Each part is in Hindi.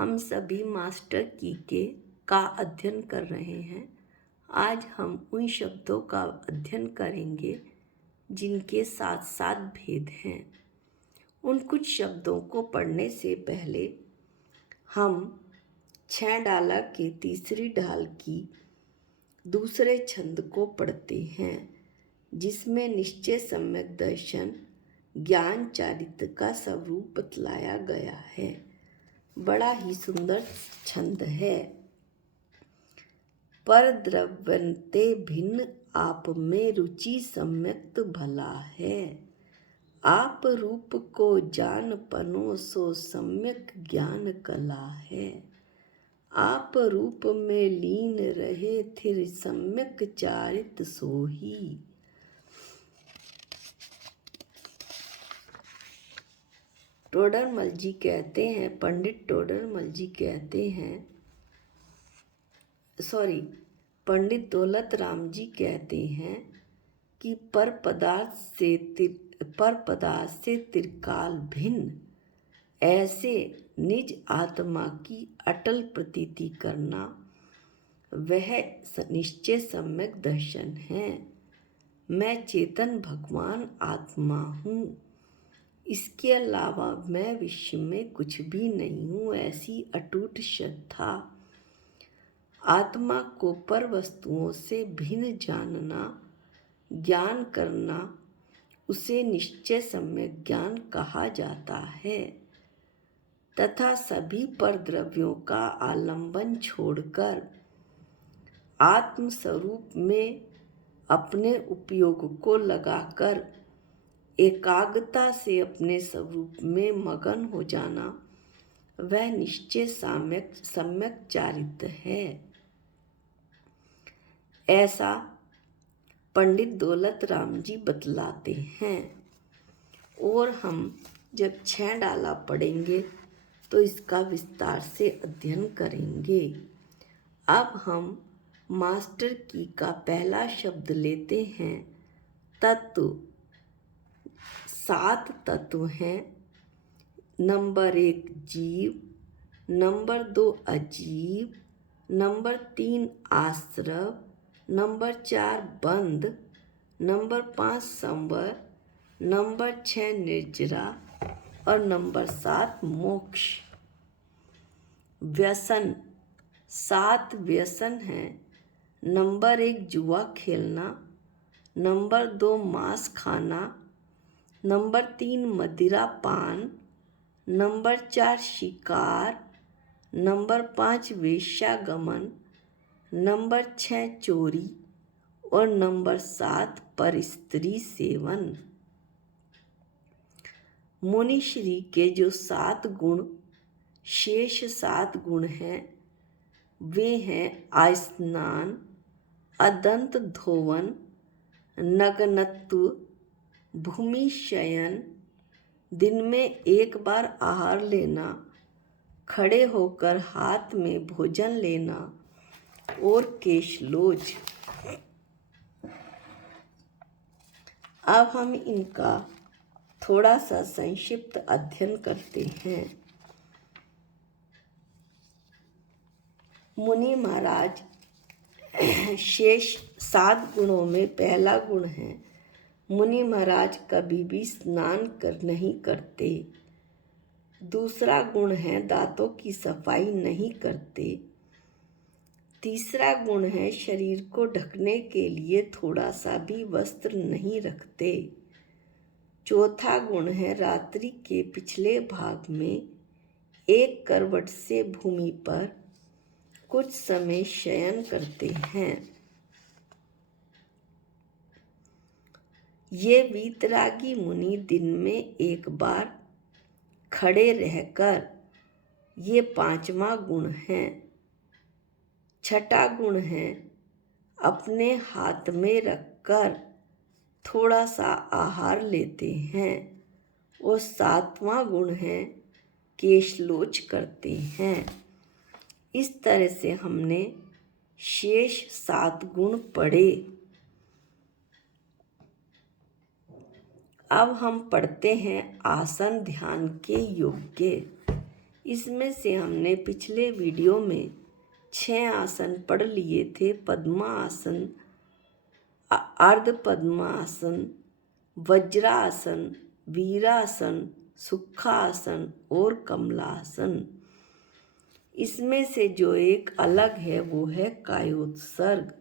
हम सभी मास्टर की के का अध्ययन कर रहे हैं। आज हम उन शब्दों का अध्ययन करेंगे जिनके साथ साथ भेद हैं। उन कुछ शब्दों को पढ़ने से पहले हम 6 डाला के तीसरी ढाल की दूसरे छंद को पढ़ते हैं, जिसमें निश्चय सम्यक दर्शन ज्ञान चारित्र का स्वरूप बतलाया गया है। बड़ा ही सुंदर छंद है। पर द्रव्यन्ते भिन्न आप में रुचि सम्यक्त भला है। आप रूप को जान पनो सो सम्यक ज्ञान कला है। आप रूप में लीन रहे थिर सम्यक चारित सोही। टोडरमल जी कहते हैं, पंडित टोडरमल जी कहते हैं, पंडित दौलत राम जी कहते हैं कि पर पदार्थ से त्रिकाल भिन्न ऐसे निज आत्मा की अटल प्रतीति करना वह निश्चय सम्यक दर्शन है। मैं चेतन भगवान आत्मा हूँ, इसके अलावा मैं विश्व में कुछ भी नहीं हूँ, ऐसी अटूट श्रद्धा। आत्मा को पर वस्तुओं से भिन्न जानना, ज्ञान करना, उसे निश्चय सम्यक ज्ञान कहा जाता है तथा सभी पर द्रव्यों का आलंबन छोड़कर आत्म स्वरूप में अपने उपयोग को लगाकर एकाग्रता से अपने स्वरूप में मगन हो जाना वह निश्चय सम्यक चारित्र है। ऐसा पंडित दौलत राम जी बतलाते हैं। और हम जब 6 डाला पढ़ेंगे तो इसका विस्तार से अध्ययन करेंगे। अब हम मास्टर की का पहला शब्द लेते हैं। तत्व 7 तत्व हैं। नंबर 1 जीव, नंबर 2 अजीव, नंबर 3 आश्रव, नंबर 4 बंध, नंबर 5 संवर, नंबर 6 निर्जरा और नंबर 7 मोक्ष। व्यसन 7 व्यसन हैं। नंबर 1 जुआ खेलना, नंबर 2 मांस खाना, नंबर 3 मदिरा पान, नंबर 4 शिकार, नंबर 5 वेश्यागमन, नंबर 6 चोरी और नंबर 7 परस्त्री सेवन। मुनिश्री के जो 7 गुण शेष 7 गुण हैं वे हैं आस्नान, अदंत धोवन, नग्नत्व, भूमि शयन, दिन में एक बार आहार लेना, खड़े होकर हाथ में भोजन लेना और केशलोच। अब हम इनका थोड़ा सा संक्षिप्त अध्ययन करते हैं। मुनि महाराज शेष 7 गुणों में पहला गुण है मुनि महाराज कभी भी स्नान नहीं करते। दूसरा गुण है दांतों की सफाई नहीं करते। तीसरा गुण है शरीर को ढकने के लिए थोड़ा सा भी वस्त्र नहीं रखते। चौथा गुण है रात्रि के पिछले भाग में एक करवट से भूमि पर कुछ समय शयन करते हैं। ये वीतरागी मुनि दिन में एक बार खड़े रहकर, ये 5वां गुण है। छठा गुण है अपने हाथ में रखकर थोड़ा सा आहार लेते हैं। और 7वां गुण है केशलोच करते हैं। इस तरह से हमने शेष 7 गुण पढ़े। अब हम पढ़ते हैं आसन ध्यान के योग्य। इसमें से हमने पिछले वीडियो में 6 आसन पढ़ लिए थे। पद्मासन, अर्ध पद्मासन, वज्रासन, वीरासन, सुखासन और कमलासन। इसमें से जो एक अलग है वो है कायोत्सर्ग।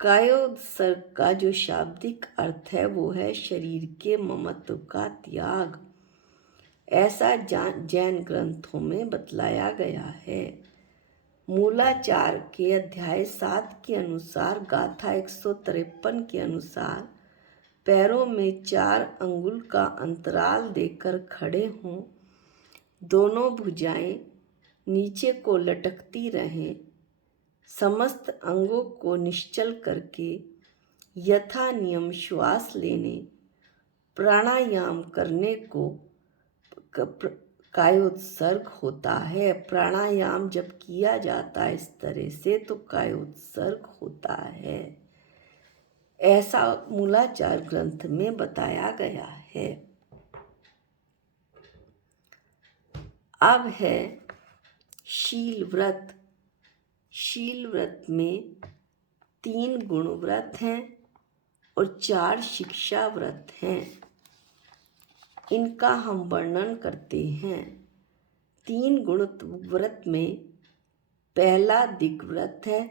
कायोत्सर्ग का जो शाब्दिक अर्थ है वो है शरीर के ममत्व का त्याग। ऐसा जैन ग्रंथों में बतलाया गया है। मूलाचार के अध्याय 7 के अनुसार, गाथा 153 के अनुसार, पैरों में 4 अंगुल का अंतराल देकर खड़े हों, दोनों भुजाएं नीचे को लटकती रहें, समस्त अंगों को निश्चल करके यथा नियम श्वास लेने, प्राणायाम करने को कायोत्सर्ग होता है। प्राणायाम जब किया जाता है इस तरह से तो कायोत्सर्ग होता है। ऐसा मूलाचार ग्रंथ में बताया गया है। अब है शील व्रत। शील व्रत में 3 गुण व्रत हैं और 4 शिक्षा व्रत हैं। इनका हम वर्णन करते हैं। 3 गुण व्रत में पहला दिग् व्रत है,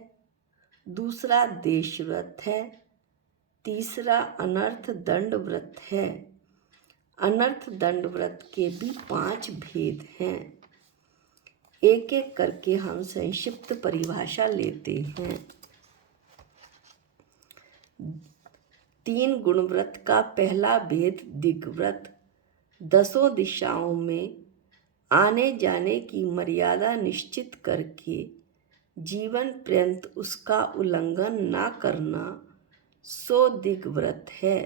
दूसरा देश व्रत है, तीसरा अनर्थ दंड व्रत है। अनर्थ दंड व्रत के भी 5 भेद हैं। एक एक करके हम संक्षिप्त परिभाषा लेते हैं। 3 गुण व्रत का पहला भेद दिग् व्रत। 10 दिशाओं में आने जाने की मर्यादा निश्चित करके जीवन पर्यंत उसका उल्लंघन न करना, सो दिग् व्रत है।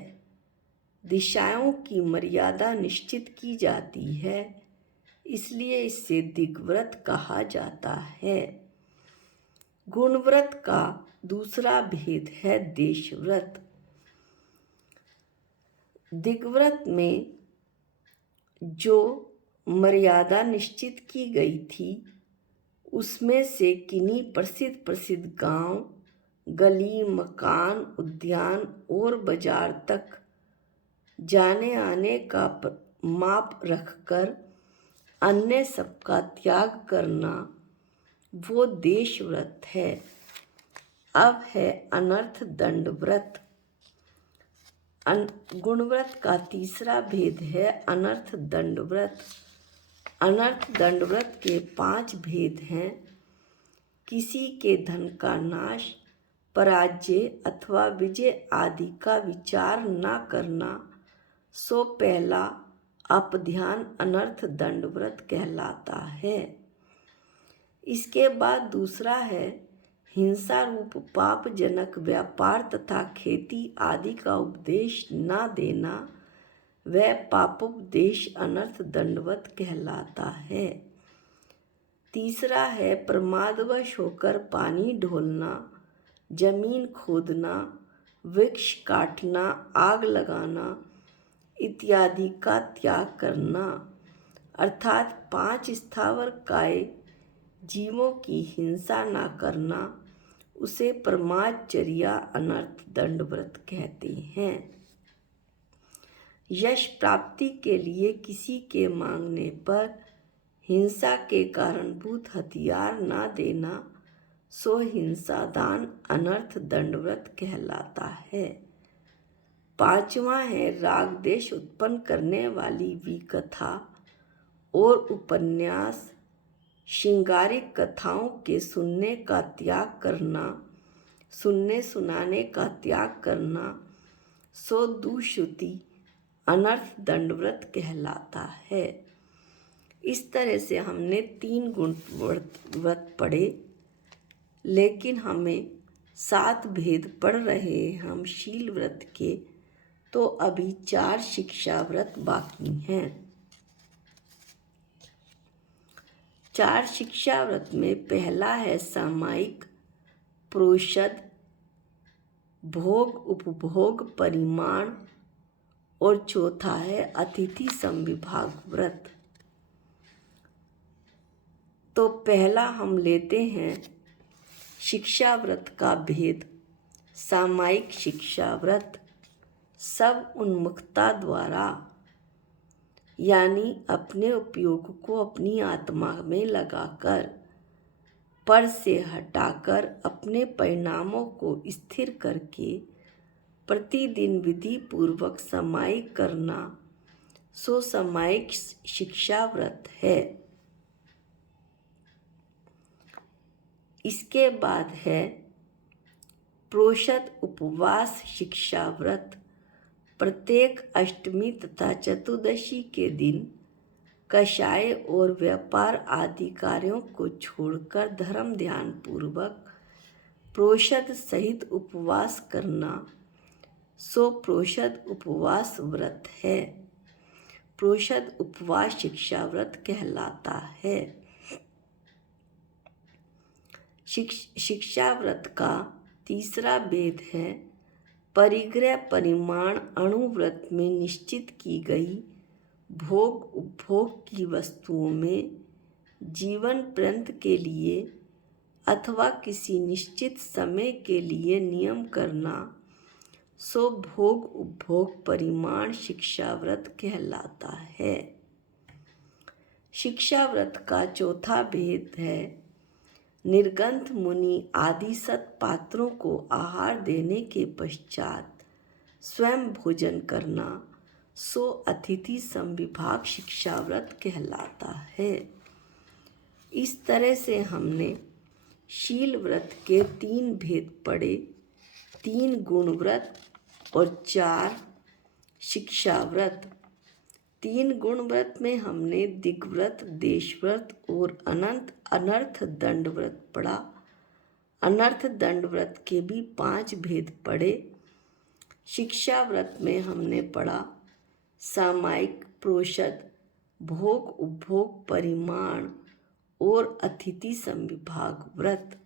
दिशाओं की मर्यादा निश्चित की जाती है, इसलिए इसे दिग् व्रत कहा जाता है। गुण व्रत का दूसरा भेद है देश व्रत। दिग् व्रत में जो मर्यादा निश्चित की गई थी उसमें से किन्हीं प्रसिद्ध गांव, गली, मकान, उद्यान और बाजार तक जाने आने का माप रखकर अन्य सबका त्याग करना वो देश व्रत है। अब है अनर्थ दंड व्रत। गुण व्रत का तीसरा भेद है अनर्थ दंड व्रत। अनर्थ दंड व्रत के 5 भेद हैं। किसी के धन का नाश, पराजय अथवा विजय आदि का विचार न करना, सो पहला अपध्यान अनर्थ दंड व्रत कहलाता है। इसके बाद दूसरा है हिंसा रूप पापजनक व्यापार तथा खेती आदि का उपदेश न देना, वह पापोपदेश अनर्थ दंडवत कहलाता है। तीसरा है प्रमादवश होकर पानी ढोलना, जमीन खोदना, वृक्ष काटना, आग लगाना इत्यादि का त्याग करना, अर्थात 5 स्थावर काय जीवों की हिंसा न करना, उसे परमाचर्या अनर्थ दंड व्रत कहते हैं। यश प्राप्ति के लिए किसी के मांगने पर हिंसा के कारणभूत हथियार न देना, सो हिंसा दान अनर्थ दंड व्रत कहलाता है। 5वां है राग देश उत्पन्न करने वाली विकथा और उपन्यास, श्रृंगारिक कथाओं के सुनने का त्याग करना, सुनने सुनाने का त्याग करना, सो दुश्रुति अनर्थ दंडव्रत कहलाता है। इस तरह से हमने 3 गुण व्रत पढ़े, लेकिन हमें 7 भेद पढ़ रहे हैं हम शील व्रत के, तो अभी 4 शिक्षा व्रत बाकी हैं। 4 शिक्षा व्रत में पहला है सामायिक प्रोषद, भोग उपभोग परिमाण, और चौथा है अतिथि समविभाग व्रत। तो पहला हम लेते हैं शिक्षा व्रत का भेद। सामायिक शिक्षा व्रत सब उन्मुखता द्वारा, यानी अपने उपयोग को अपनी आत्मा में लगाकर, पर से हटाकर अपने परिणामों को स्थिर करके प्रतिदिन विधि पूर्वक सामायिक करना सो सामायिक शिक्षा व्रत है। इसके बाद है प्रोषद उपवास शिक्षा व्रत। प्रत्येक अष्टमी तथा चतुर्दशी के दिन कषाय और व्यापार आदि कार्यों को छोड़कर धर्म ध्यान पूर्वक प्रोषद सहित उपवास करना सो प्रोषद उपवास व्रत है। प्रोषद उपवास शिक्षा व्रत कहलाता है। शिक्षा व्रत का तीसरा भेद है परिग्रह परिमाण। अणुव्रत में निश्चित की गई भोग उपभोग की वस्तुओं में जीवन पर्यंत के लिए अथवा किसी निश्चित समय के लिए नियम करना सो भोग उपभोग परिमाण शिक्षा व्रत कहलाता है। शिक्षा व्रत का चौथा भेद है निर्गंथ मुनि आदि सत्पात्रों को आहार देने के पश्चात स्वयं भोजन करना सो अतिथि समविभाग शिक्षा व्रत कहलाता है। इस तरह से हमने शील व्रत के 3 भेद पढ़े, 3 गुण व्रत और 4 शिक्षा व्रत। 3 गुण व्रत में हमने दिग्व्रत, देशव्रत और अनर्थ दंड व्रत पढ़ा। अनर्थ दंड व्रत के भी 5 भेद पढ़े। शिक्षा व्रत में हमने पढ़ा सामायिक, प्रोषद, भोग उपभोग परिमाण और अतिथि समविभाग व्रत।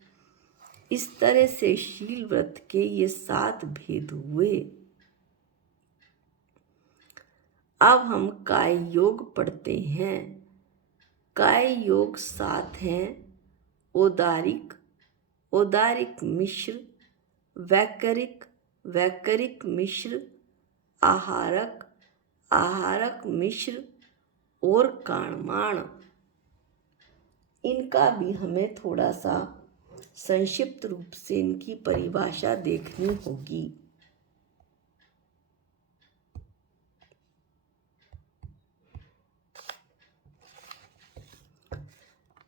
इस तरह से शील व्रत के ये 7 भेद हुए। अब हम काय योग पढ़ते हैं। काय योग 7 हैं। औदारिक, औदारिक मिश्र, वैकरिक, वैकरिक मिश्र, आहारक, आहारक मिश्र और काणमाण। इनका भी हमें थोड़ा सा संक्षिप्त रूप से इनकी परिभाषा देखनी होगी।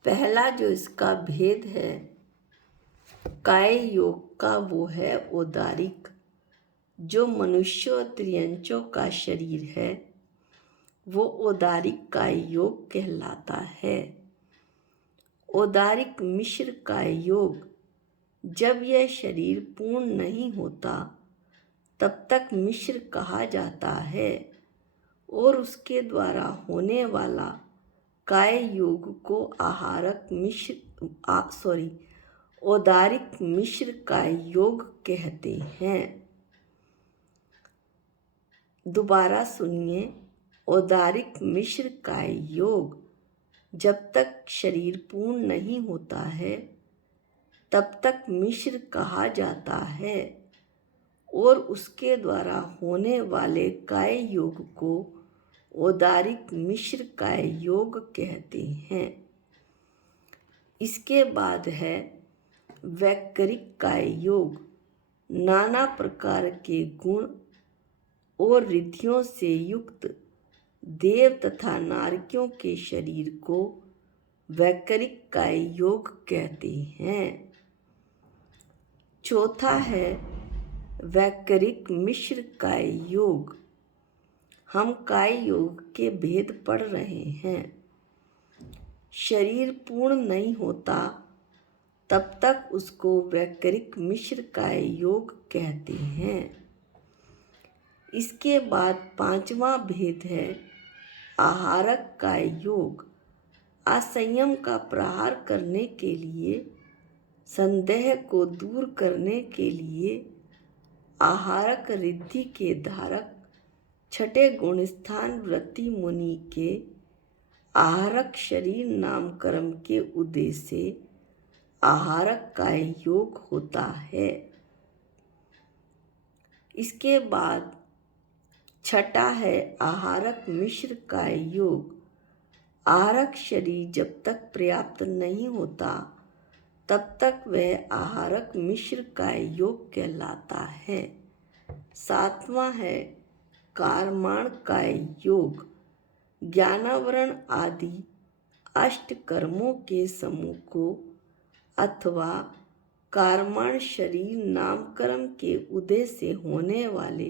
पहला जो इसका भेद है काय योग का वो है औदारिक। जो मनुष्य और त्रियंचों का शरीर है वो औदारिक काय योग कहलाता है। औदारिक मिश्र काय योग जब यह शरीर पूर्ण नहीं होता तब तक मिश्र कहा जाता है और उसके द्वारा होने वाला काय योग को औदारिक मिश्र काय योग कहते हैं। दोबारा सुनिए, औदारिक मिश्र काय योग जब तक शरीर पूर्ण नहीं होता है तब तक मिश्र कहा जाता है और उसके द्वारा होने वाले काय योग को औदारिक मिश्र काय योग कहते हैं। इसके बाद है वैकरिक काय योग। नाना प्रकार के गुण और रिद्धियों से युक्त देव तथा नारकियों के शरीर को वैकरिक काय योग कहते हैं। चौथा है वैकरिक मिश्र काय योग। हम काय योग के भेद पढ़ रहे हैं। शरीर पूर्ण नहीं होता तब तक उसको वैकरिक मिश्र काय योग कहते हैं। इसके बाद 5वां भेद है आहारक काय योग। असंयम का प्रहार करने के लिए, संदेह को दूर करने के लिए आहारक रिद्धि के धारक छठे गुण स्थान व्रती मुनि के आहारक शरीर नामकरण के उदय से आहारक काय योग होता है। इसके बाद छठा है आहारक मिश्र काय योग। आहारक शरीर जब तक पर्याप्त नहीं होता तब तक वह आहारक मिश्र काय योग कहलाता है। सातवां है कारमाण काय योग। ज्ञानावरण आदि अष्ट कर्मों के समूह को अथवा कारमाण शरीर नामकरण के उदय से होने वाले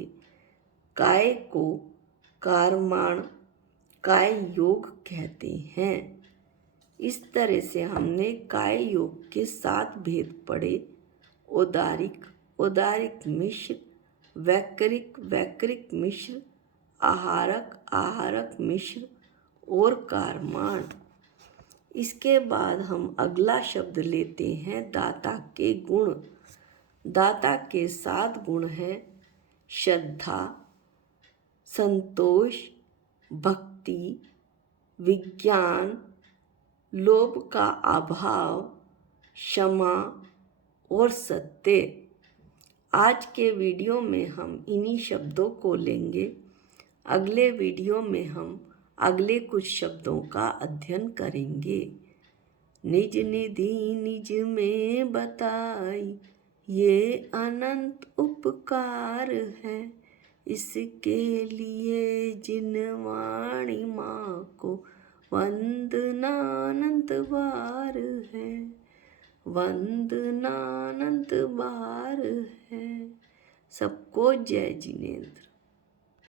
काय को कारमाण काय योग कहते हैं। इस तरह से हमने काय योग के 7 भेद पढ़े। औदारिक, औदारिक मिश्र, वैकरिक, वैकरिक मिश्र, आहारक, आहारक मिश्र और कारमाण। इसके बाद हम अगला शब्द लेते हैं दाता के गुण। दाता के 7 गुण हैं श्रद्धा, संतोष, भक्ति, विज्ञान, लोभ का अभाव, क्षमा और सत्य। आज के वीडियो में हम इन्हीं शब्दों को लेंगे। अगले वीडियो में हम अगले कुछ शब्दों का अध्ययन करेंगे। निज निधि निज में बताई, ये अनंत उपकार है। इसके लिए जिन वाणी माँ को वंदना अनंत बार है, वंदना अनंत बार है। सबको जय जिनेंद्र।